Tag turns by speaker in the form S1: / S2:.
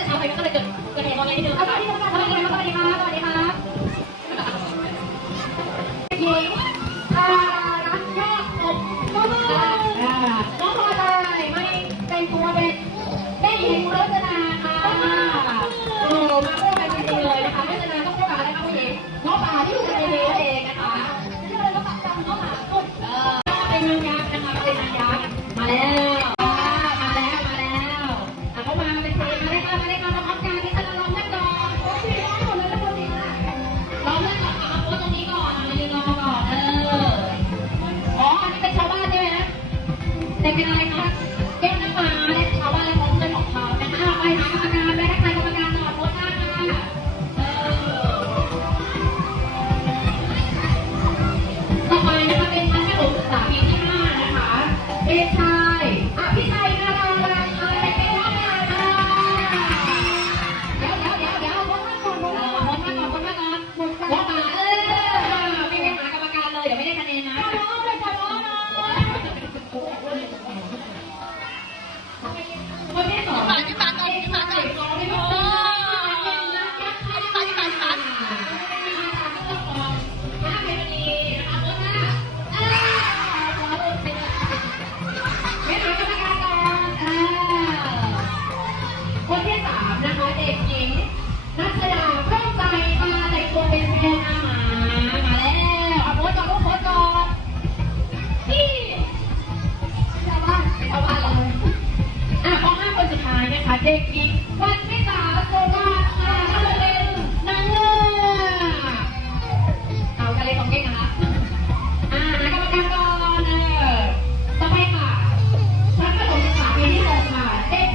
S1: จะทำอะไรก็เลยเกิด
S2: เกิดเหตุตอนนี้นิดนึงเข้าไปเข้าไปเข้าไป
S1: เข้าไป แต่เป็นอะไรคะแก้น้ำมาและชาวบ้านและท้องเรื่องของเขานะคะไปหาอาการ นะคะ เด็กหญิงนัชดาเพิ่มใจมาแต่งตัวเป็นแม่นาหมามาแล้วเอาโพสก่อนลูกโพสก่อนที่ชาวบ้านชาวบ้านเราอะข้อห้าคนสุดท้ายนะคะ เด็กหญิงวันไม่ตาโซวาค่ะเขาเป็นนางเงือกเอากันเลยของเก่งนะคะอ่ากรรมการกอนเออต่ไปค่ฉันประถมศึกษาปีที่หกค่ะเด็ก